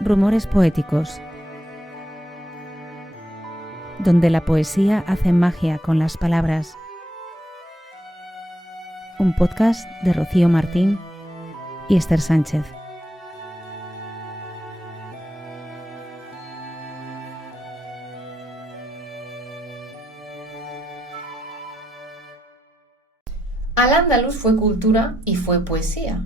Rumores poéticos, donde la poesía hace magia con las palabras. Un podcast de Rocío Martín y Esther Sánchez. Al-Ándalus fue cultura y fue poesía.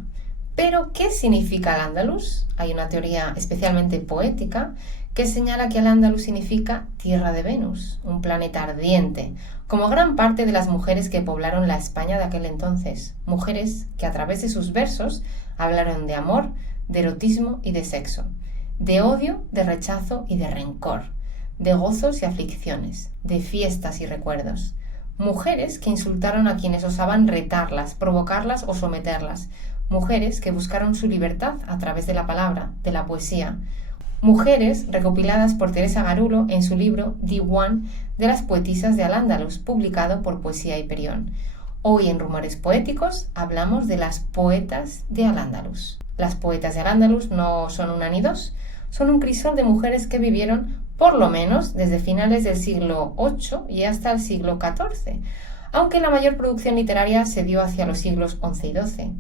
Pero, ¿qué significa Al-Ándalus? Hay una teoría especialmente poética que señala que Al-Ándalus significa tierra de Venus, un planeta ardiente, como gran parte de las mujeres que poblaron la España de aquel entonces, mujeres que a través de sus versos hablaron de amor, de erotismo y de sexo, de odio, de rechazo y de rencor, de gozos y aflicciones, de fiestas y recuerdos. Mujeres que insultaron a quienes osaban retarlas, provocarlas o someterlas. Mujeres que buscaron su libertad a través de la palabra, de la poesía. Mujeres recopiladas por Teresa Garulo en su libro Diwan de las poetisas de Al-Ándalus, publicado por Poesía Hiperión. Hoy en Rumores Poéticos hablamos de las poetas de Al-Ándalus. Las poetas de Al-Ándalus no son una ni dos, son un crisol de mujeres que vivieron por lo menos desde finales del siglo VIII y hasta el siglo XIV, aunque la mayor producción literaria se dio hacia los siglos XI y XII.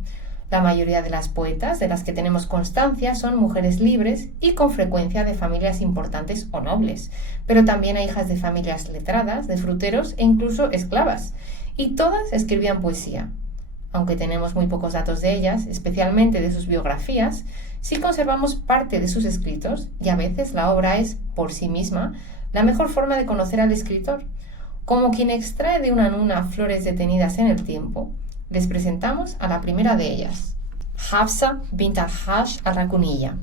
La mayoría de las poetas de las que tenemos constancia son mujeres libres y con frecuencia de familias importantes o nobles, pero también hay hijas de familias letradas, de fruteros e incluso esclavas, y todas escribían poesía. Aunque tenemos muy pocos datos de ellas, especialmente de sus biografías, sí conservamos parte de sus escritos y a veces la obra es, por sí misma, la mejor forma de conocer al escritor. Como quien extrae de una nuna flores detenidas en el tiempo, les presentamos a la primera de ellas, Hafsa bint al-Hajj al-Rakuniyya.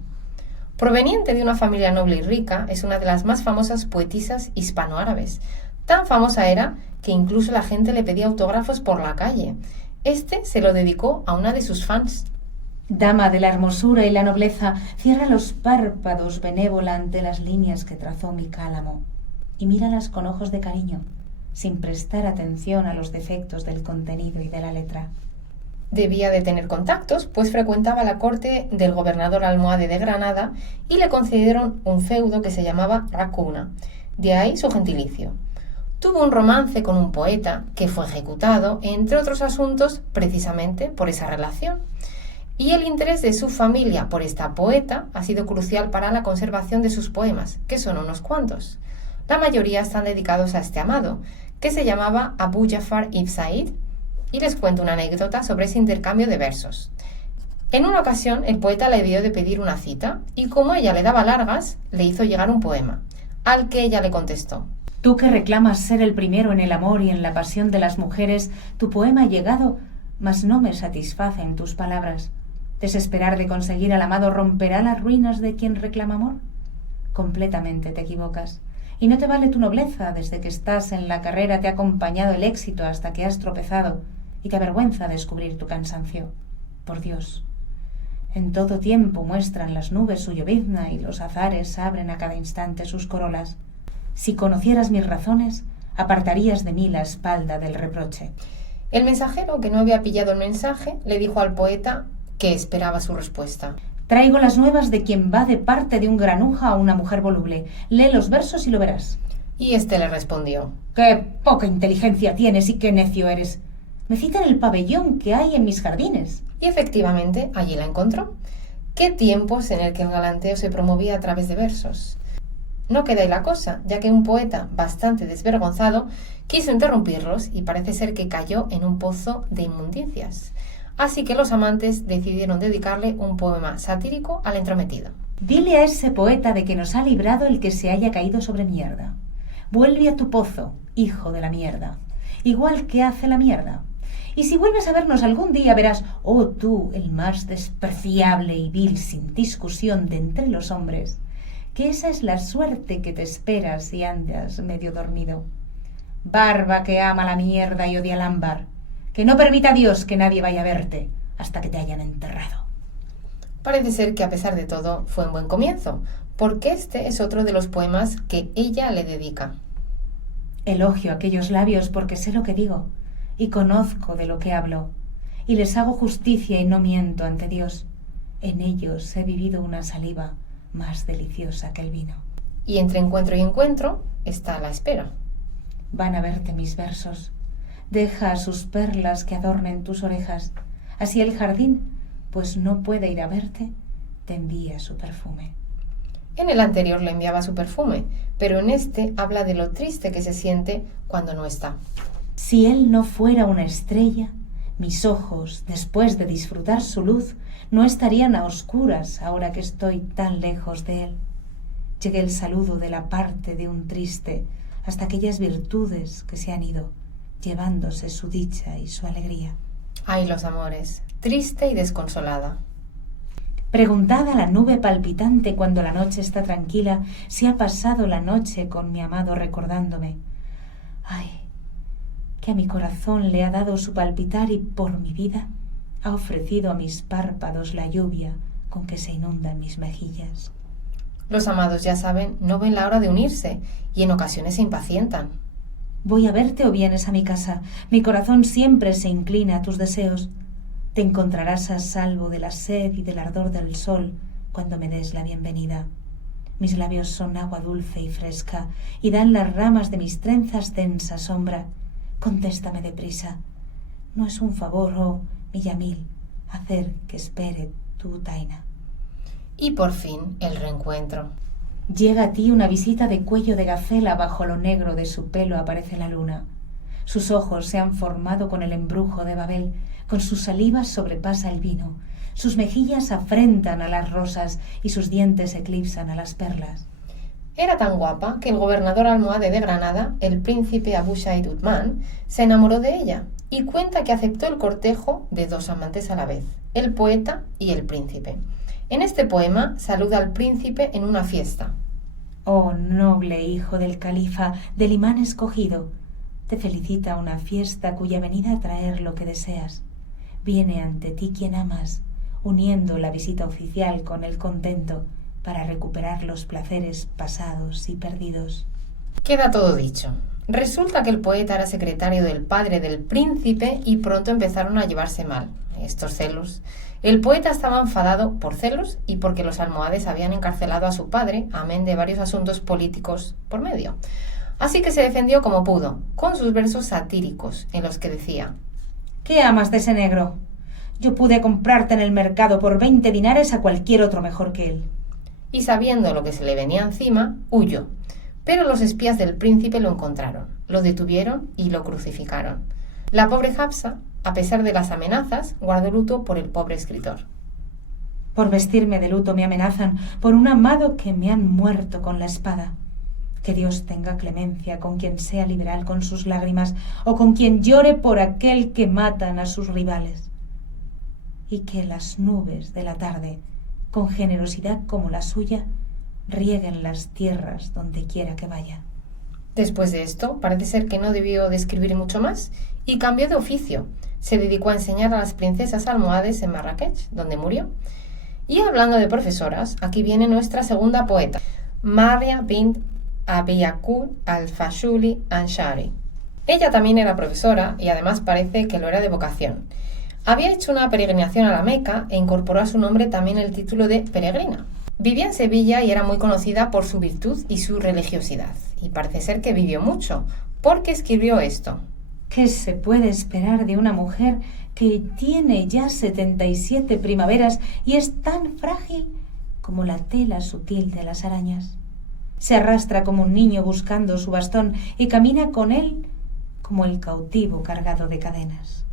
Proveniente de una familia noble y rica, es una de las más famosas poetisas hispanoárabes. Tan famosa era que incluso la gente le pedía autógrafos por la calle. Este se lo dedicó a una de sus fans. Dama de la hermosura y la nobleza, cierra los párpados benévola ante las líneas que trazó mi cálamo y míralas con ojos de cariño, sin prestar atención a los defectos del contenido y de la letra. Debía de tener contactos, pues frecuentaba la corte del gobernador almohade de Granada y le concedieron un feudo que se llamaba Racuna, de ahí su gentilicio. Tuvo un romance con un poeta que fue ejecutado, entre otros asuntos, precisamente por esa relación. Y el interés de su familia por esta poeta ha sido crucial para la conservación de sus poemas, que son unos cuantos. La mayoría están dedicados a este amado, que se llamaba Abu Ja'far ibn Said, y les cuento una anécdota sobre ese intercambio de versos. En una ocasión, el poeta le debió de pedir una cita, y como ella le daba largas, le hizo llegar un poema, al que ella le contestó: Tú que reclamas ser el primero en el amor y en la pasión de las mujeres, tu poema ha llegado, mas no me satisfacen tus palabras. ¿Desesperar de conseguir al amado romperá las ruinas de quien reclama amor? Completamente te equivocas. Y no te vale tu nobleza, desde que estás en la carrera te ha acompañado el éxito hasta que has tropezado, y te avergüenza descubrir tu cansancio. Por Dios, en todo tiempo muestran las nubes su llovizna y los azares abren a cada instante sus corolas. Si conocieras mis razones, apartarías de mí la espalda del reproche. El mensajero, que no había pillado el mensaje, le dijo al poeta que esperaba su respuesta. Traigo las nuevas de quien va de parte de un granuja a una mujer voluble. Lee los versos y lo verás. Y este le respondió: ¡Qué poca inteligencia tienes y qué necio eres! Me citan el pabellón que hay en mis jardines. Y efectivamente, allí la encontró. ¡Qué tiempos en el que el galanteo se promovía a través de versos! No queda ahí la cosa, ya que un poeta bastante desvergonzado quiso interrumpirlos y parece ser que cayó en un pozo de inmundicias. Así que los amantes decidieron dedicarle un poema satírico al entrometido. Dile a ese poeta de que nos ha librado el que se haya caído sobre mierda. Vuelve a tu pozo, hijo de la mierda, igual que hace la mierda. Y si vuelves a vernos algún día verás, oh tú, el más despreciable y vil sin discusión de entre los hombres, que esa es la suerte que te esperas si andas medio dormido. Barba que ama la mierda y odia el ámbar, que no permita a Dios que nadie vaya a verte hasta que te hayan enterrado. Parece ser que a pesar de todo fue un buen comienzo, porque este es otro de los poemas que ella le dedica. Elogio aquellos labios porque sé lo que digo y conozco de lo que hablo, y les hago justicia y no miento ante Dios. En ellos he vivido una saliva, más deliciosa que el vino. Y entre encuentro y encuentro está la espera. Van a verte mis versos. Deja sus perlas que adornen tus orejas. Así el jardín, pues no puede ir a verte, te envía su perfume. En el anterior le enviaba su perfume, pero en este habla de lo triste que se siente cuando no está. Si él no fuera una estrella, mis ojos, después de disfrutar su luz, no estarían a oscuras ahora que estoy tan lejos de él. Llegue el saludo de la parte de un triste hasta aquellas virtudes que se han ido, llevándose su dicha y su alegría. Ay, los amores, triste y desconsolada. Preguntad a la nube palpitante cuando la noche está tranquila si ha pasado la noche con mi amado recordándome. Ay, que a mi corazón le ha dado su palpitar y por mi vida ha ofrecido a mis párpados la lluvia con que se inundan mis mejillas. Los amados, ya saben, no ven la hora de unirse y en ocasiones se impacientan. Voy a verte o vienes a mi casa. Mi corazón siempre se inclina a tus deseos. Te encontrarás a salvo de la sed y del ardor del sol cuando me des la bienvenida. Mis labios son agua dulce y fresca y dan las ramas de mis trenzas densa sombra. Contéstame deprisa. No es un favor, oh mi Yamil, hacer que espere tu Taina. Y por fin el reencuentro. Llega a ti una visita de cuello de gacela, bajo lo negro de su pelo aparece la luna. Sus ojos se han formado con el embrujo de Babel, con sus salivas sobrepasa el vino, sus mejillas afrentan a las rosas y sus dientes eclipsan a las perlas. Era tan guapa que el gobernador almohade de Granada, el príncipe Abu Shaid Uthman, se enamoró de ella y cuenta que aceptó el cortejo de dos amantes a la vez, el poeta y el príncipe. En este poema saluda al príncipe en una fiesta. Oh noble hijo del califa, del imán escogido, te felicita una fiesta cuya venida a traer lo que deseas. Viene ante ti quien amas, uniendo la visita oficial con el contento para recuperar los placeres pasados y perdidos. Queda todo dicho. Resulta que el poeta era secretario del padre del príncipe y pronto empezaron a llevarse mal. Estos celos. El poeta estaba enfadado por celos y porque los almohades habían encarcelado a su padre, amén de varios asuntos políticos por medio. Así que se defendió como pudo, con sus versos satíricos, en los que decía: ¿Qué amas de ese negro? Yo pude comprarte en el mercado por 20 dinares a cualquier otro mejor que él. Y sabiendo lo que se le venía encima, huyó. Pero los espías del príncipe lo encontraron, lo detuvieron y lo crucificaron. La pobre Hafsa, a pesar de las amenazas, guardó luto por el pobre escritor. Por vestirme de luto me amenazan, por un amado que me han muerto con la espada. Que Dios tenga clemencia con quien sea liberal con sus lágrimas, o con quien llore por aquel que matan a sus rivales. Y que las nubes de la tarde, con generosidad como la suya, rieguen las tierras donde quiera que vaya. Después de esto, parece ser que no debió de escribir mucho más y cambió de oficio. Se dedicó a enseñar a las princesas almohades en Marrakech, donde murió. Y hablando de profesoras, aquí viene nuestra segunda poeta, Maria bint Abi Yaqub al-Fashuli Anshari. Ella también era profesora y además parece que lo era de vocación. Había hecho una peregrinación a la Meca e incorporó a su nombre también el título de peregrina. Vivía en Sevilla y era muy conocida por su virtud y su religiosidad. Y parece ser que vivió mucho, porque escribió esto. ¿Qué se puede esperar de una mujer que tiene ya 77 primaveras y es tan frágil como la tela sutil de las arañas? Se arrastra como un niño buscando su bastón y camina con él como el cautivo cargado de cadenas.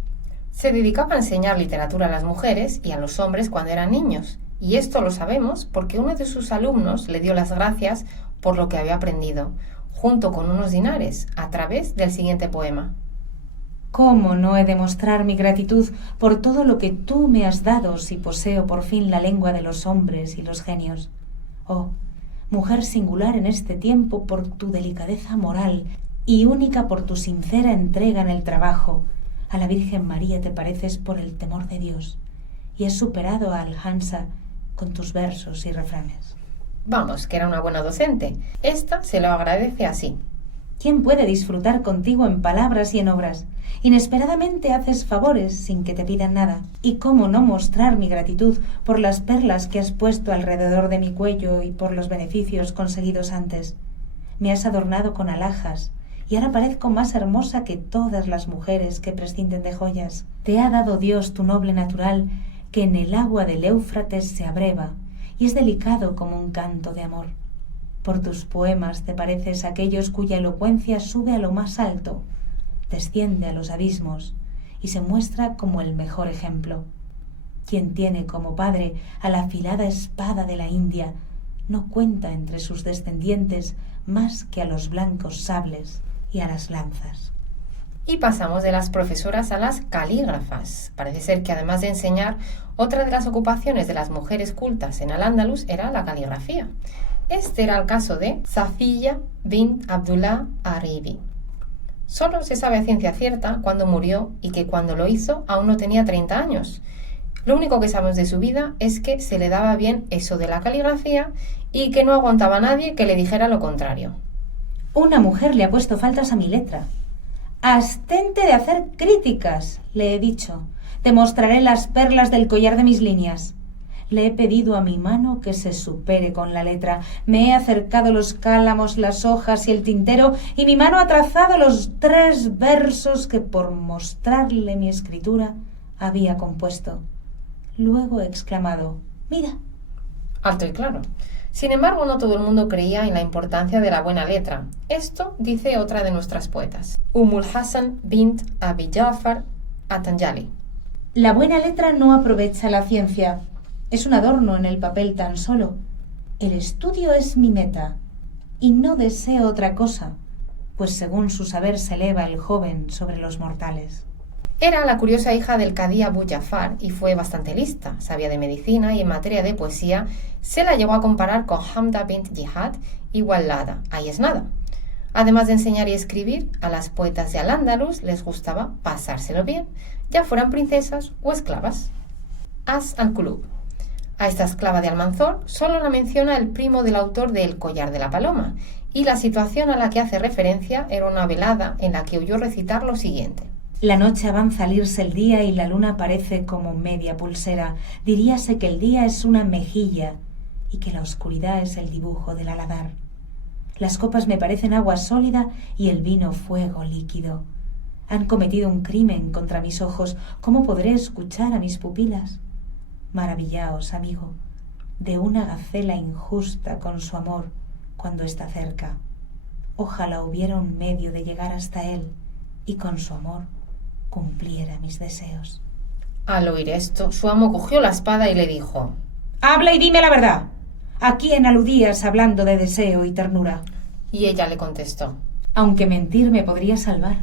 Se dedicaba a enseñar literatura a las mujeres y a los hombres cuando eran niños, y esto lo sabemos porque uno de sus alumnos le dio las gracias por lo que había aprendido, junto con unos dinares, a través del siguiente poema. ¿Cómo no he de mostrar mi gratitud por todo lo que tú me has dado si poseo por fin la lengua de los hombres y los genios? Oh, mujer singular en este tiempo por tu delicadeza moral y única por tu sincera entrega en el trabajo. A la Virgen María te pareces por el temor de Dios y has superado a Al-Hansa con tus versos y refranes. Vamos, que era una buena docente. Esta se lo agradece así. ¿Quién puede disfrutar contigo en palabras y en obras? Inesperadamente haces favores sin que te pidan nada. ¿Y cómo no mostrar mi gratitud por las perlas que has puesto alrededor de mi cuello y por los beneficios conseguidos antes? Me has adornado con alhajas y ahora parezco más hermosa que todas las mujeres que prescinden de joyas. Te ha dado Dios tu noble natural, que en el agua del Éufrates se abreva y es delicado como un canto de amor. Por tus poemas te pareces a aquellos cuya elocuencia sube a lo más alto, desciende a los abismos y se muestra como el mejor ejemplo. Quien tiene como padre a la afilada espada de la India no cuenta entre sus descendientes más que a los blancos sables y a las lanzas. Y pasamos de las profesoras a las calígrafas. Parece ser que además de enseñar, otra de las ocupaciones de las mujeres cultas en Al-Ándalus era la caligrafía. Este era el caso de Safiya bint Abdullah Aribi. Solo se sabe a ciencia cierta cuándo murió y que cuando lo hizo aún no tenía 30 años. Lo único que sabemos de su vida es que se le daba bien eso de la caligrafía y que no aguantaba a nadie que le dijera lo contrario. Una mujer le ha puesto faltas a mi letra. Abstente de hacer críticas, le he dicho. Te mostraré las perlas del collar de mis líneas. Le he pedido a mi mano que se supere con la letra. Me he acercado los cálamos, las hojas y el tintero, y mi mano ha trazado los 3 versos que por mostrarle mi escritura había compuesto. Luego he exclamado: «Mira». Alto y claro. Sin embargo, no todo el mundo creía en la importancia de la buena letra. Esto dice otra de nuestras poetas, Hasan bint Abi Ja'far Atanjali. La buena letra no aprovecha la ciencia. Es un adorno en el papel tan solo. El estudio es mi meta, y no deseo otra cosa, pues según su saber se eleva el joven sobre los mortales. Era la curiosa hija del cadí Abu Ja'far y fue bastante lista, sabía de medicina y en materia de poesía se la llegó a comparar con Hamda bint Jihad y Wallada, ahí es nada. Además de enseñar y escribir, a las poetas de Al-Ándalus les gustaba pasárselo bien, ya fueran princesas o esclavas. As al-Qulub. A esta esclava de Almanzor solo la menciona el primo del autor de El collar de la paloma, y la situación a la que hace referencia era una velada en la que oyó recitar lo siguiente. La noche avanza al irse el día y la luna parece como media pulsera. Diríase que el día es una mejilla y que la oscuridad es el dibujo del aladar. Las copas me parecen agua sólida y el vino fuego líquido. Han cometido un crimen contra mis ojos. ¿Cómo podré escuchar a mis pupilas? Maravillaos, amigo, de una gacela injusta con su amor cuando está cerca. Ojalá hubiera un medio de llegar hasta él y con su amor cumpliera mis deseos. Al oír esto, su amo cogió la espada y le dijo: «Habla y dime la verdad. ¿A quién aludías hablando de deseo y ternura?» Y ella le contestó: «Aunque mentir me podría salvar,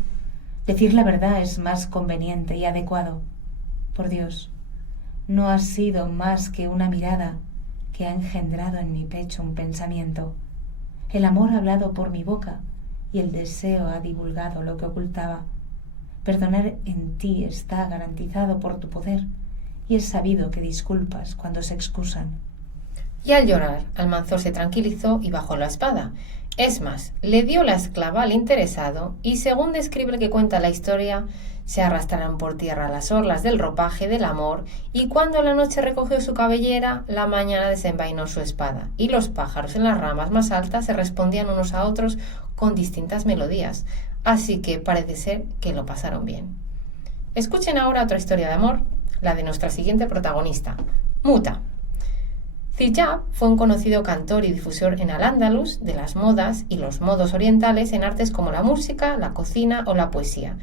decir la verdad es más conveniente y adecuado. Por Dios, no ha sido más que una mirada que ha engendrado en mi pecho un pensamiento. El amor ha hablado por mi boca y el deseo ha divulgado lo que ocultaba. Perdonar en ti está garantizado por tu poder y es sabido que disculpas cuando se excusan». Y al llorar, Almanzor se tranquilizó y bajó la espada. Es más, le dio la esclava al interesado y, según describe el que cuenta la historia, se arrastraron por tierra las orlas del ropaje del amor y cuando la noche recogió su cabellera, la mañana desenvainó su espada y los pájaros en las ramas más altas se respondían unos a otros con distintas melodías, así que parece ser que lo pasaron bien. Escuchen ahora otra historia de amor, la de nuestra siguiente protagonista, Muta. Ziyab fue un conocido cantor y difusor en Al-Ándalus de las modas y los modos orientales en artes como la música, la cocina o la poesía,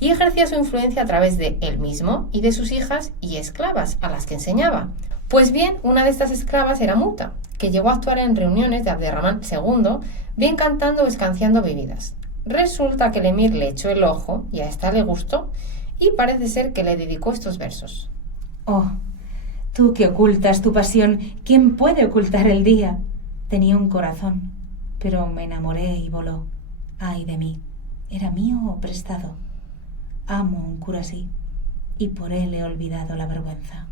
y ejercía su influencia a través de él mismo y de sus hijas y esclavas, a las que enseñaba. Pues bien, una de estas esclavas era Muta, que llegó a actuar en reuniones de Abderramán II, bien cantando o escanciando bebidas. Resulta que el emir le echó el ojo y a esta le gustó, y parece ser que le dedicó estos versos. «Oh, tú que ocultas tu pasión, ¿quién puede ocultar el día? Tenía un corazón, pero me enamoré y voló. Ay de mí, ¿era mío o prestado? Amo un curasí y por él he olvidado la vergüenza».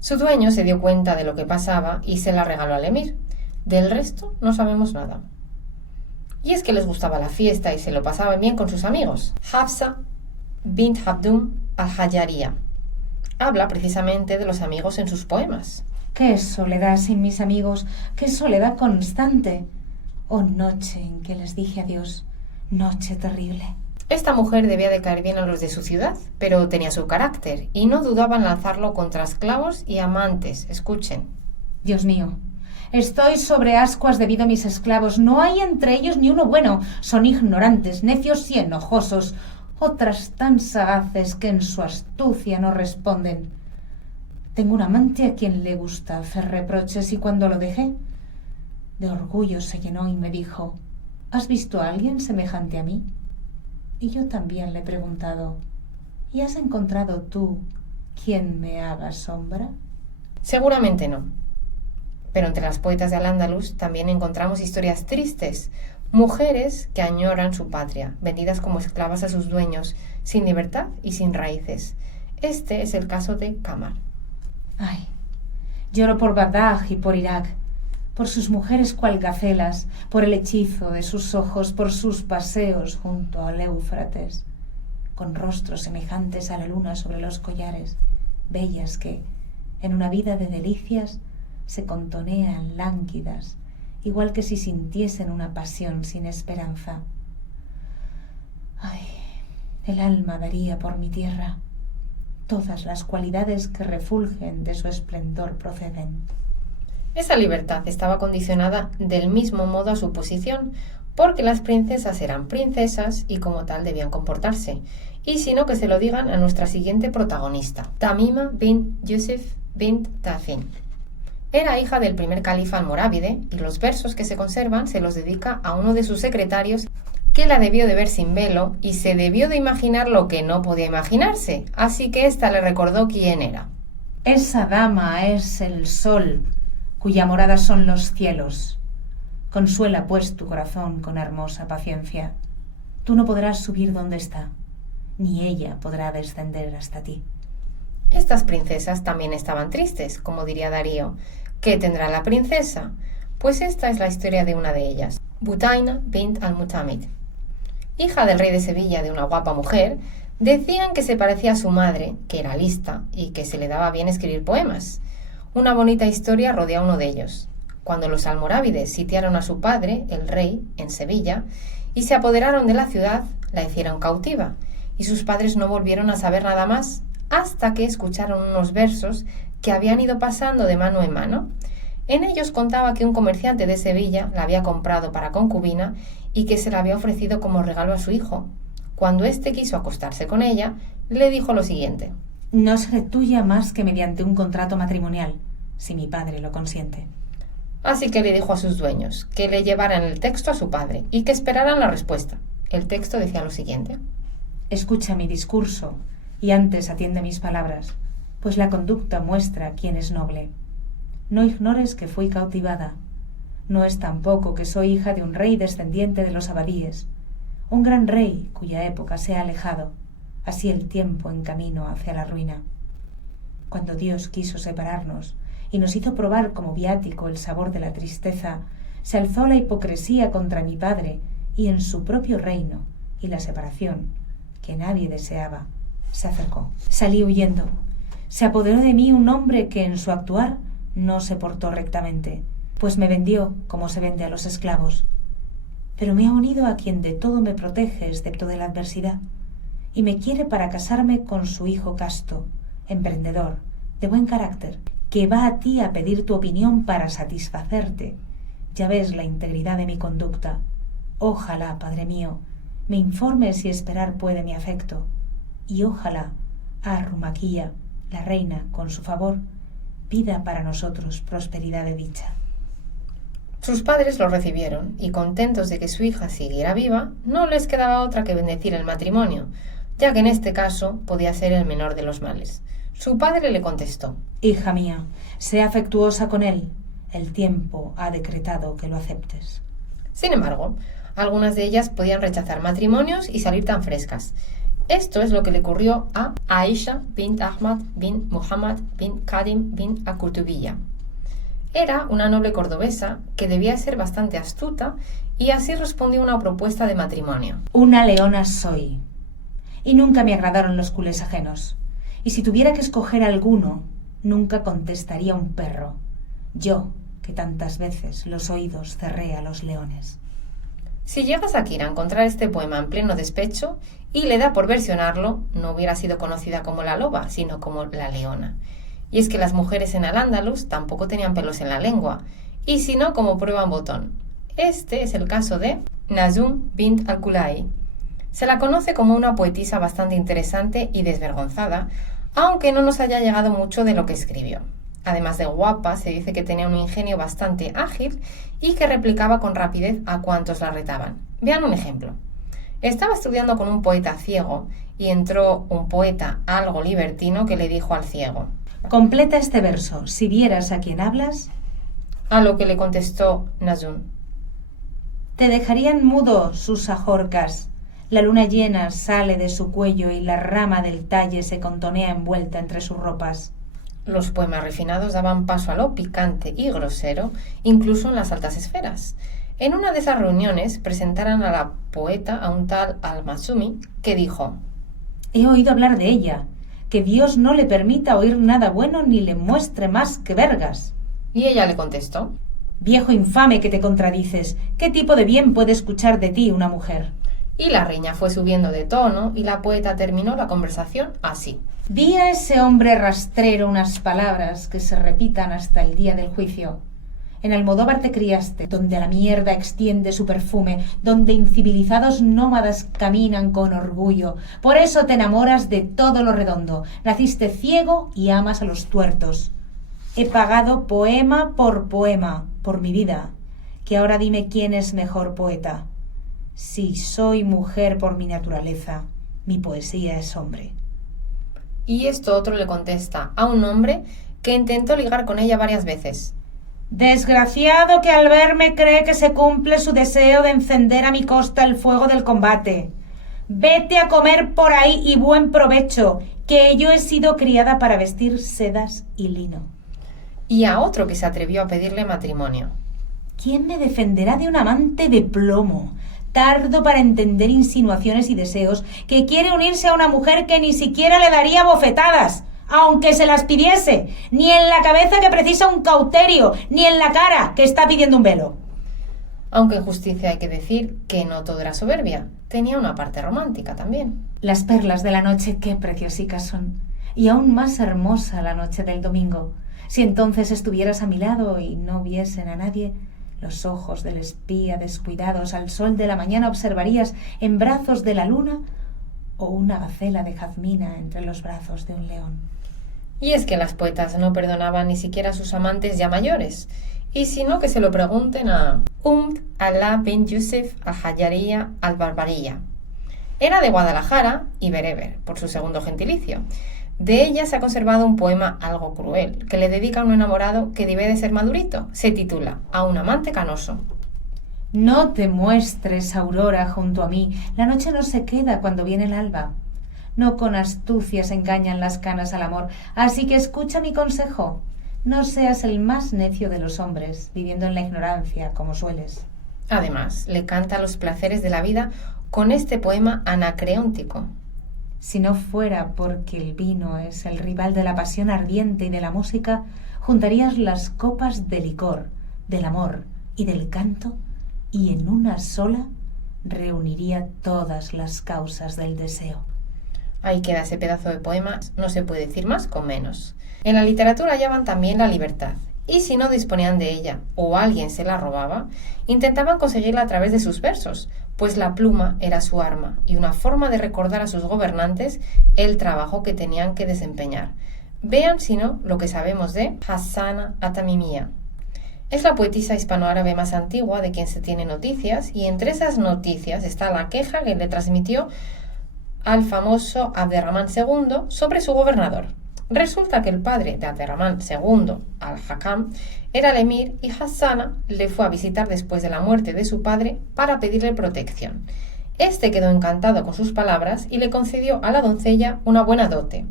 Su dueño se dio cuenta de lo que pasaba y se la regaló al emir. Del resto no sabemos nada. Y es que les gustaba la fiesta y se lo pasaban bien con sus amigos. Hafsa bint Habdum al-Hajariya habla precisamente de los amigos en sus poemas. ¡Qué soledad sin mis amigos! ¡Qué soledad constante! Oh noche en que les dije adiós, noche terrible. Esta mujer debía de caer bien a los de su ciudad, pero tenía su carácter y no dudaba en lanzarlo contra esclavos y amantes. Escuchen. Dios mío, estoy sobre ascuas debido a mis esclavos. No hay entre ellos ni uno bueno. Son ignorantes, necios y enojosos. Otras tan sagaces que en su astucia no responden. Tengo un amante a quien le gusta hacer reproches y cuando lo dejé, de orgullo se llenó y me dijo: ¿has visto a alguien semejante a mí? Y yo también le he preguntado: ¿y has encontrado tú quien me haga sombra? Seguramente no. Pero entre las poetas de Al-Ándalus también encontramos historias tristes, mujeres que añoran su patria, vendidas como esclavas a sus dueños, sin libertad y sin raíces. Este es el caso de Qamar. Ay, lloro por Bagdad y por Irak, por sus mujeres cual gacelas, por el hechizo de sus ojos, por sus paseos junto al Éufrates, con rostros semejantes a la luna sobre los collares, bellas que, en una vida de delicias, se contonean lánguidas, igual que si sintiesen una pasión sin esperanza. Ay, el alma daría por mi tierra. Todas las cualidades que refulgen de su esplendor proceden. Esa libertad estaba condicionada del mismo modo a su posición, porque las princesas eran princesas y como tal debían comportarse. Y si no, que se lo digan a nuestra siguiente protagonista, Tamima bint Yusuf bint Tafin. Era hija del primer califa almorávide y los versos que se conservan se los dedica a uno de sus secretarios que la debió de ver sin velo y se debió de imaginar lo que no podía imaginarse, así que ésta le recordó quién era. Esa dama es el sol, cuya morada son los cielos. Consuela pues tu corazón con hermosa paciencia. Tú no podrás subir donde está, ni ella podrá descender hasta ti. Estas princesas también estaban tristes, como diría Darío. ¿Qué tendrá la princesa? Pues esta es la historia de una de ellas, Butaina bint al-Mutamid. Hija del rey de Sevilla de una guapa mujer, decían que se parecía a su madre, que era lista y que se le daba bien escribir poemas. Una bonita historia rodea a uno de ellos. Cuando los almorávides sitiaron a su padre, el rey, en Sevilla, y se apoderaron de la ciudad, la hicieron cautiva, y sus padres no volvieron a saber nada más, hasta que escucharon unos versos que habían ido pasando de mano en mano. En ellos contaba que un comerciante de Sevilla la había comprado para concubina y que se la había ofrecido como regalo a su hijo. Cuando éste quiso acostarse con ella, le dijo lo siguiente: no seré tuya más que mediante un contrato matrimonial, si mi padre lo consiente. Así que le dijo a sus dueños que le llevaran el texto a su padre y que esperaran la respuesta. El texto decía lo siguiente: escucha mi discurso y antes atiende mis palabras, pues la conducta muestra quién es noble. No ignores que fui cautivada. No es tampoco que soy hija de un rey descendiente de los abadíes, un gran rey cuya época se ha alejado, así el tiempo en camino hacia la ruina. Cuando Dios quiso separarnos y nos hizo probar como viático el sabor de la tristeza, se alzó la hipocresía contra mi padre y en su propio reino, y la separación, que nadie deseaba, se acercó. Salí huyendo. Se apoderó de mí un hombre que en su actuar no se portó rectamente, pues me vendió como se vende a los esclavos. Pero me ha unido a quien de todo me protege excepto de la adversidad, y me quiere para casarme con su hijo casto, emprendedor, de buen carácter, que va a ti a pedir tu opinión para satisfacerte. Ya ves la integridad de mi conducta. Ojalá, padre mío, me informe si esperar puede mi afecto, y ojalá a Rumaquía, la reina, con su favor, pida para nosotros prosperidad de dicha. Sus padres lo recibieron y, contentos de que su hija siguiera viva, no les quedaba otra que bendecir el matrimonio, ya que en este caso podía ser el menor de los males. Su padre le contestó: hija mía, sé afectuosa con él, el tiempo ha decretado que lo aceptes. Sin embargo, algunas de ellas podían rechazar matrimonios y salir tan frescas. Esto es lo que le ocurrió a Aisha bint Ahmad bint Muhammad bint Kadim bint Al-Qurtubiyya. Era una noble cordobesa que debía ser bastante astuta y así respondió a una propuesta de matrimonio. Una leona soy, y nunca me agradaron los culés ajenos. Y si tuviera que escoger alguno, nunca contestaría un perro. Yo, que tantas veces los oídos cerré a los leones. Si llegas aquí a encontrar este poema en pleno despecho y le da por versionarlo, no hubiera sido conocida como la loba, sino como la leona. Y es que las mujeres en Al-Ándalus tampoco tenían pelos en la lengua, y si no, como prueba un botón. Este es el caso de Najm bint al-Kulai. Se la conoce como una poetisa bastante interesante y desvergonzada, aunque no nos haya llegado mucho de lo que escribió. Además de guapa, se dice que tenía un ingenio bastante ágil y que replicaba con rapidez a cuantos la retaban. Vean un ejemplo. Estaba estudiando con un poeta ciego y entró un poeta algo libertino que le dijo al ciego: Completa este verso, si vieras a quien hablas. A lo que le contestó Najm: Te dejarían mudo sus ajorcas. La luna llena sale de su cuello y la rama del talle se contonea envuelta entre sus ropas. Los poemas refinados daban paso a lo picante y grosero, incluso en las altas esferas. En una de esas reuniones presentaron a la poeta a un tal al-Maksumi que dijo: He oído hablar de ella, que Dios no le permita oír nada bueno ni le muestre más que vergas. Y ella le contestó: Viejo infame que te contradices, ¿qué tipo de bien puede escuchar de ti una mujer? Y la riña fue subiendo de tono y la poeta terminó la conversación así: Di a ese hombre rastrero unas palabras que se repitan hasta el día del juicio. En Almodóvar te criaste, donde la mierda extiende su perfume, donde incivilizados nómadas caminan con orgullo. Por eso te enamoras de todo lo redondo. Naciste ciego y amas a los tuertos. He pagado poema por mi vida, que ahora dime quién es mejor poeta. Si soy mujer por mi naturaleza, mi poesía es hombre. Y esto otro le contesta a un hombre que intentó ligar con ella varias veces: Desgraciado que al verme cree que se cumple su deseo de encender a mi costa el fuego del combate. Vete a comer por ahí y buen provecho, que yo he sido criada para vestir sedas y lino. Y a otro que se atrevió a pedirle matrimonio: ¿Quién me defenderá de un amante de plomo, tardo para entender insinuaciones y deseos, que quiere unirse a una mujer que ni siquiera le daría bofetadas, aunque se las pidiese, ni en la cabeza que precisa un cauterio, ni en la cara que está pidiendo un velo? Aunque en justicia hay que decir que no todo era soberbia, tenía una parte romántica también. Las perlas de la noche qué preciosicas son, y aún más hermosa la noche del domingo. Si entonces estuvieras a mi lado y no viesen a nadie, los ojos del espía descuidados al sol de la mañana observarías en brazos de la luna o una gacela de jazmina entre los brazos de un león. Y es que las poetas no perdonaban ni siquiera a sus amantes ya mayores, y si no que se lo pregunten a Alá bin Yusuf al-Hajariya al-Barbariya. Era de Guadalajara y bereber, por su segundo gentilicio. De ella se ha conservado un poema algo cruel, que le dedica a un enamorado que debe de ser madurito. Se titula A un amante canoso. No te muestres, Aurora, junto a mí. La noche no se queda cuando viene el alba. No con astucia se engañan las canas al amor. Así que escucha mi consejo. No seas el más necio de los hombres, viviendo en la ignorancia, como sueles. Además, le canta los placeres de la vida con este poema anacreóntico. Si no fuera porque el vino es el rival de la pasión ardiente y de la música, juntarías las copas de licor, del amor y del canto, y en una sola reuniría todas las causas del deseo. Ahí queda ese pedazo de poema, no se puede decir más con menos. En la literatura hallaban también la libertad, y si no disponían de ella o alguien se la robaba, intentaban conseguirla a través de sus versos, pues la pluma era su arma y una forma de recordar a sus gobernantes el trabajo que tenían que desempeñar. Vean, si no, lo que sabemos de Hassana at-Tamimiyya. Es la poetisa hispanoárabe más antigua de quien se tiene noticias, y entre esas noticias está la queja que le transmitió al famoso Abderramán II sobre su gobernador. Resulta que el padre de Abderramán II, al-Hakam, era el emir, y Hassana le fue a visitar después de la muerte de su padre para pedirle protección. Este quedó encantado con sus palabras y le concedió a la doncella una buena dote.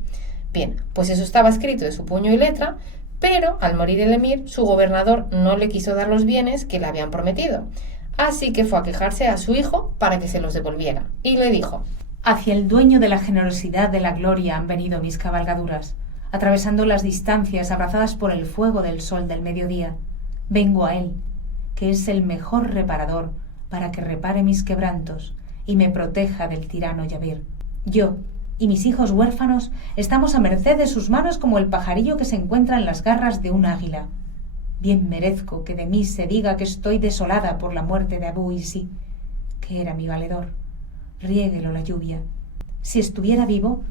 Bien, pues eso estaba escrito de su puño y letra, Pero al morir el emir, su gobernador no le quiso dar los bienes que le habían prometido. Así que fue a quejarse a su hijo para que se los devolviera. Y le dijo: Hacia el dueño de la generosidad de la gloria han venido mis cabalgaduras, atravesando las distancias abrazadas por el fuego del sol del mediodía. Vengo a él, que es el mejor reparador, para que repare mis quebrantos y me proteja del tirano Yabir. Yo y mis hijos huérfanos estamos a merced de sus manos como el pajarillo que se encuentra en las garras de un águila. Bien merezco que de mí se diga que estoy desolada por la muerte de Abu Isi, que era mi valedor. Riéguelo la lluvia. Si estuviera vivo,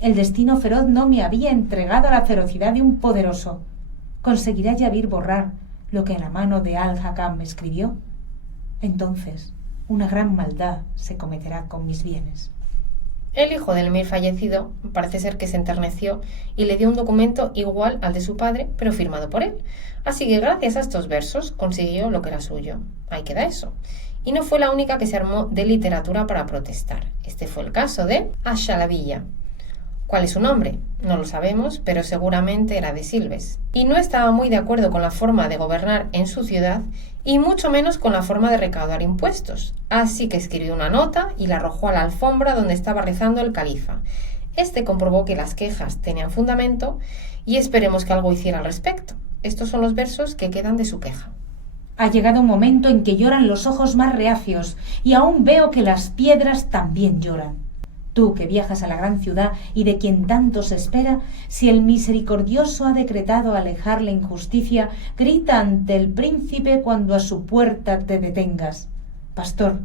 el destino feroz no me había entregado a la ferocidad de un poderoso. ¿Conseguirá Yabir borrar lo que en la mano de Al-Hakam escribió? Entonces, una gran maldad se cometerá con mis bienes. El hijo del emir fallecido parece ser que se enterneció y le dio un documento igual al de su padre, pero firmado por él. Así que gracias a estos versos consiguió lo que era suyo. Ahí queda eso. Y no fue la única que se armó de literatura para protestar. Este fue el caso de Ash-Shalabiya. ¿Cuál es su nombre? No lo sabemos, pero seguramente era de Silves. Y no estaba muy de acuerdo con la forma de gobernar en su ciudad y mucho menos con la forma de recaudar impuestos. Así que escribió una nota y la arrojó a la alfombra donde estaba rezando el califa. Este comprobó que las quejas tenían fundamento y esperemos que algo hiciera al respecto. Estos son los versos que quedan de su queja. Ha llegado un momento en que lloran los ojos más reacios y aún veo que las piedras también lloran. Tú que viajas a la gran ciudad y de quien tanto se espera, si el misericordioso ha decretado alejar la injusticia, grita ante el príncipe cuando a su puerta te detengas. Pastor,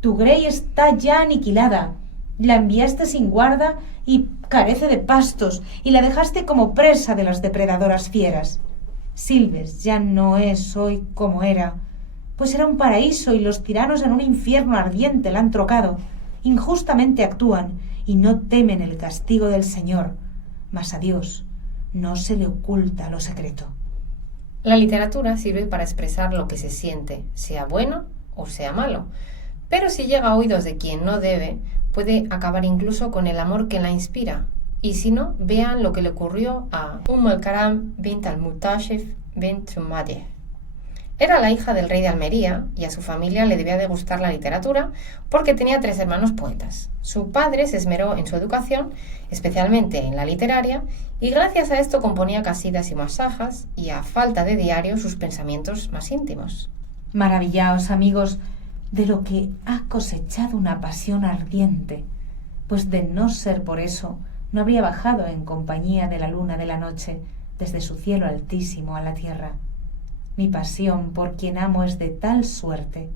tu grey está ya aniquilada. La enviaste sin guarda y carece de pastos, y la dejaste como presa de las depredadoras fieras. Silves ya no es hoy como era, pues era un paraíso y los tiranos en un infierno ardiente la han trocado. Injustamente actúan y no temen el castigo del Señor, mas a Dios no se le oculta lo secreto. La literatura sirve para expresar lo que se siente, sea bueno o sea malo, pero si llega a oídos de quien no debe, puede acabar incluso con el amor que la inspira. Y si no, vean lo que le ocurrió a al-Karam bint al-Mutashif bint Madeh. Era la hija del rey de Almería y a su familia le debía de gustar la literatura porque tenía 3 hermanos poetas. Su padre se esmeró en su educación, especialmente en la literaria, y gracias a esto componía casidas y masajas y a falta de diario sus pensamientos más íntimos. Maravillaos, amigos, de lo que ha cosechado una pasión ardiente, pues de no ser por eso no habría bajado en compañía de la luna de la noche desde su cielo altísimo a la tierra. Mi pasión por quien amo es de tal suerte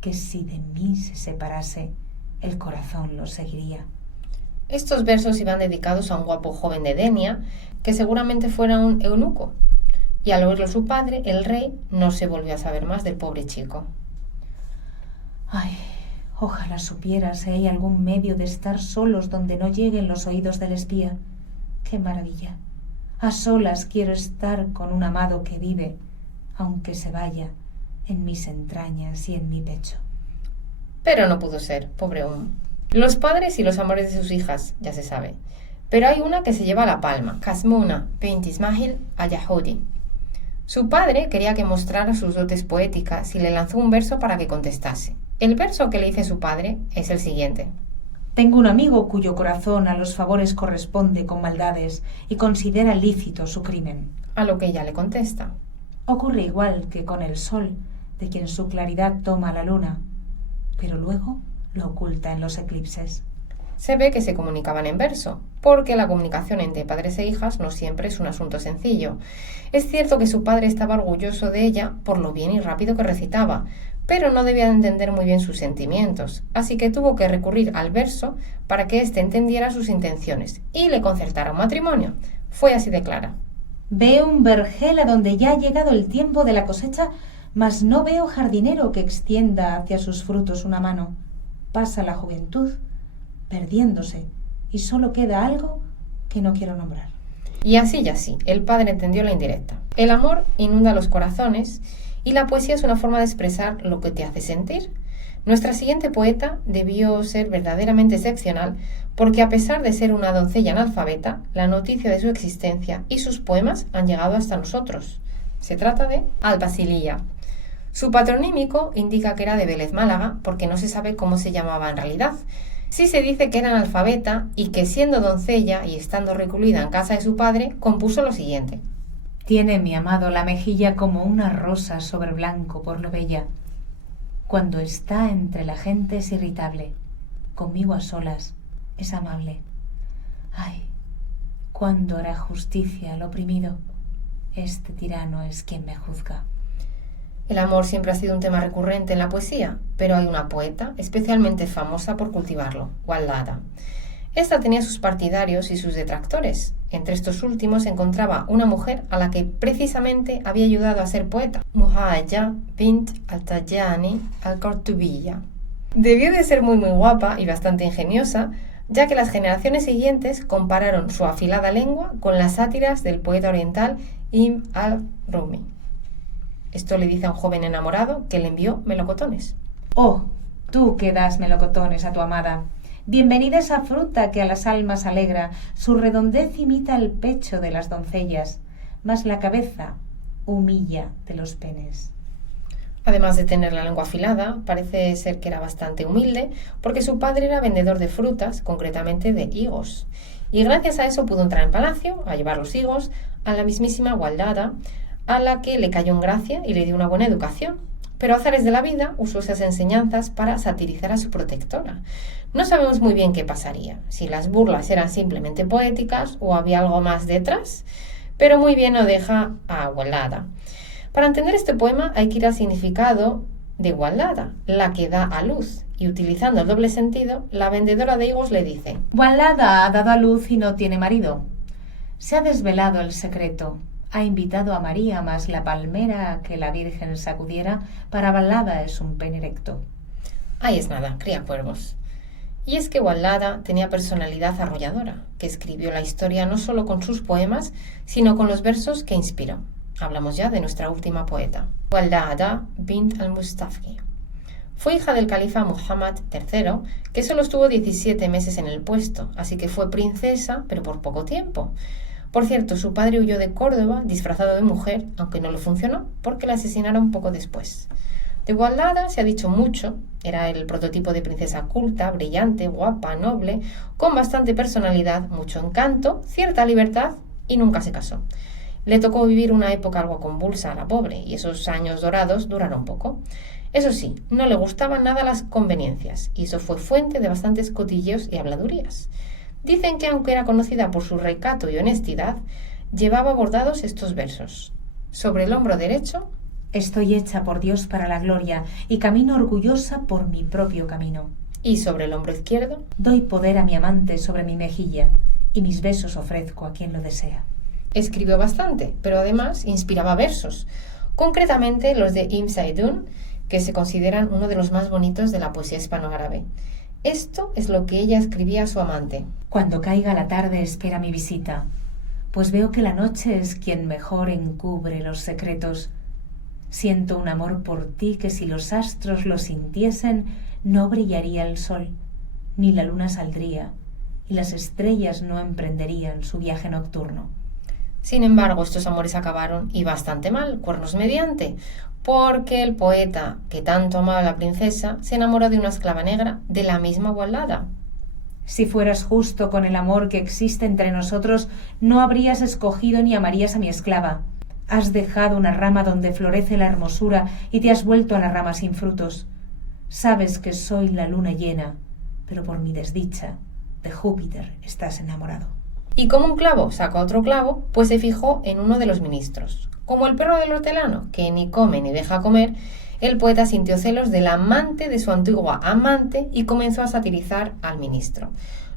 que si de mí se separase, el corazón lo seguiría. Estos versos iban dedicados a un guapo joven de Denia, que seguramente fuera un eunuco, y al oírlo su padre, el rey, no se volvió a saber más del pobre chico. Ay, ojalá supiera si hay algún medio de estar solos donde no lleguen los oídos del espía. ¡Qué maravilla! A solas quiero estar con un amado que vive, aunque se vaya, en mis entrañas y en mi pecho. Pero no pudo ser, pobre Los padres y los amores de sus hijas, ya se sabe. Pero hay una que se lleva la palma, Kasmuna bint Ismail al-Yahudi. Su padre quería que mostrara sus dotes poéticas y le lanzó un verso para que contestase. El verso que le dice su padre es el siguiente. Tengo un amigo cuyo corazón a los favores corresponde con maldades y considera lícito su crimen. A lo que ella le contesta. Ocurre igual que con el sol, de quien su claridad toma la luna, pero luego lo oculta en los eclipses. Se ve que se comunicaban en verso, porque la comunicación entre padres e hijas no siempre es un asunto sencillo. Es cierto que su padre estaba orgulloso de ella por lo bien y rápido que recitaba, pero no debía de entender muy bien sus sentimientos, así que tuvo que recurrir al verso para que éste entendiera sus intenciones y le concertara un matrimonio. Fue así de clara. Veo un vergel a donde ya ha llegado el tiempo de la cosecha, mas no veo jardinero que extienda hacia sus frutos una mano. Pasa la juventud, perdiéndose, y solo queda algo que no quiero nombrar. Y así, el padre entendió la indirecta. El amor inunda los corazones y la poesía es una forma de expresar lo que te hace sentir. Nuestra siguiente poeta debió ser verdaderamente excepcional porque a pesar de ser una doncella analfabeta, la noticia de su existencia y sus poemas han llegado hasta nosotros. Se trata de Albasililla. Su patronímico indica que era de Vélez Málaga porque no se sabe cómo se llamaba en realidad. Sí se dice que era analfabeta y que siendo doncella y estando recluida en casa de su padre, compuso lo siguiente. Tiene mi amado la mejilla como una rosa sobre blanco por lo bella. Cuando está entre la gente es irritable, conmigo a solas es amable. Ay, ¿cuándo hará justicia al oprimido? Este tirano es quien me juzga. El amor siempre ha sido un tema recurrente en la poesía, pero hay una poeta especialmente famosa por cultivarlo, Waldada. Esta tenía sus partidarios y sus detractores. Entre estos últimos se encontraba una mujer a la que precisamente había ayudado a ser poeta, Muhaya bint al-Tajani al-Kortubiyya. Debió de ser muy guapa y bastante ingeniosa, ya que las generaciones siguientes compararon su afilada lengua con las sátiras del poeta oriental Ibn al-Rumi. Esto le dice a un joven enamorado que le envió melocotones. Oh, tú que das melocotones a tu amada. Bienvenida esa fruta que a las almas alegra, su redondez imita el pecho de las doncellas, mas la cabeza humilla de los penes. Además de tener la lengua afilada, parece ser que era bastante humilde, porque su padre era vendedor de frutas, concretamente de higos. Y gracias a eso pudo entrar en palacio, a llevar los higos, a la mismísima Waldada, a la que le cayó en gracia y le dio una buena educación. Pero azares de la vida usó esas enseñanzas para satirizar a su protectora. No sabemos muy bien qué pasaría, si las burlas eran simplemente poéticas o había algo más detrás, pero muy bien lo deja a Waldada. Para entender este poema hay que ir al significado de Waldada, la que da a luz, y utilizando el doble sentido, la vendedora de higos le dice: Waldada ha dado a luz y no tiene marido. Se ha desvelado el secreto. Ha invitado a María, mas la palmera a que la Virgen sacudiera, para Waldada es un pene erecto. Ahí es nada, cría cuervos. Y es que Waldada tenía personalidad arrolladora, que escribió la historia no solo con sus poemas, sino con los versos que inspiró. Hablamos ya de nuestra última poeta, Waldada bint al-Mustafki. Fue hija del califa Muhammad III, que solo estuvo 17 meses en el puesto, así que fue princesa, pero por poco tiempo. Por cierto, su padre huyó de Córdoba disfrazado de mujer, aunque no le funcionó, porque la asesinaron poco después. De Waldada se ha dicho mucho. Era el prototipo de princesa culta, brillante, guapa, noble, con bastante personalidad, mucho encanto, cierta libertad y nunca se casó. Le tocó vivir una época algo convulsa a la pobre y esos años dorados duraron poco. Eso sí, no le gustaban nada las conveniencias y eso fue fuente de bastantes cotilleos y habladurías. Dicen que aunque era conocida por su recato y honestidad, llevaba bordados estos versos. Sobre el hombro derecho: Estoy hecha por Dios para la gloria y camino orgullosa por mi propio camino. Y sobre el hombro izquierdo: Doy poder a mi amante sobre mi mejilla y mis besos ofrezco a quien lo desea. Escribió bastante, pero además inspiraba versos, concretamente los de Ibn Saidun, que se consideran uno de los más bonitos de la poesía hispano-árabe. Esto es lo que ella escribía a su amante. Cuando caiga la tarde espera mi visita, pues veo que la noche es quien mejor encubre los secretos. Siento un amor por ti que si los astros lo sintiesen, no brillaría el sol, ni la luna saldría, y las estrellas no emprenderían su viaje nocturno. Sin embargo, estos amores acabaron, y bastante mal, cuernos mediante, porque el poeta, que tanto amaba a la princesa, se enamoró de una esclava negra de la misma Waldada. Si fueras justo con el amor que existe entre nosotros, no habrías escogido ni amarías a mi esclava. Has dejado una rama donde florece la hermosura y te has vuelto a la rama sin frutos. Sabes que soy la luna llena, pero por mi desdicha, de Júpiter estás enamorado. Y como un clavo saca otro clavo, pues se fijó en uno de los ministros. Como el perro del hortelano, que ni come ni deja comer, el poeta sintió celos del amante de su antigua amante y comenzó a satirizar al ministro,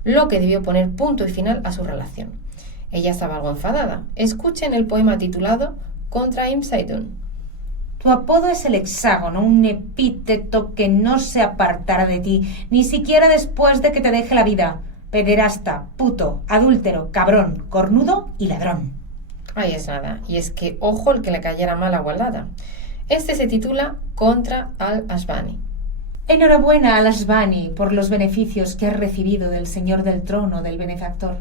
lo que debió poner punto y final a su relación. Ella estaba algo enfadada. Escuchen el poema titulado Contra Ibn Saidun. Tu apodo es el hexágono, un epíteto que no se apartará de ti, ni siquiera después de que te deje la vida. Pederasta, puto, adúltero, cabrón, cornudo y ladrón. Ahí es nada. Y es que ojo el que le cayera mal a Waldada. Este se titula Contra al-Ashbani. Enhorabuena a Lashvani por los beneficios que has recibido del Señor del Trono, del benefactor.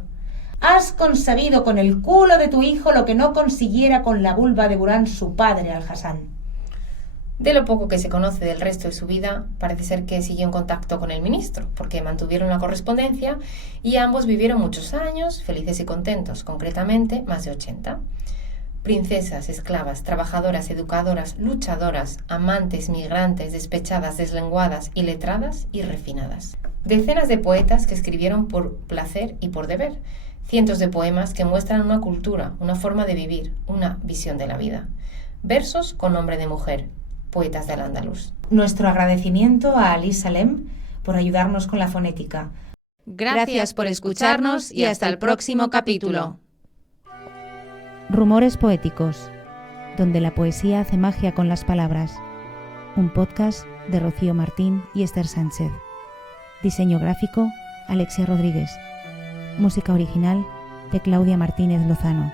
Has conseguido con el culo de tu hijo lo que no consiguiera con la vulva de Burán su padre, Al-Hassan. De lo poco que se conoce del resto de su vida, parece ser que siguió en contacto con el ministro, porque mantuvieron la correspondencia y ambos vivieron muchos años, felices y contentos, concretamente más de 80. Princesas, esclavas, trabajadoras, educadoras, luchadoras, amantes, migrantes, despechadas, deslenguadas, iletradas y refinadas. Decenas de poetas que escribieron por placer y por deber. Cientos de poemas que muestran una cultura, una forma de vivir, una visión de la vida. Versos con nombre de mujer, poetas del Andalus. Nuestro agradecimiento a Ali Salem por ayudarnos con la fonética. Gracias por escucharnos y hasta el próximo capítulo. Rumores poéticos, donde la poesía hace magia con las palabras. Un podcast de Rocío Martín y Esther Sánchez. Diseño gráfico, Alexia Rodríguez. Música original de Claudia Martínez Lozano.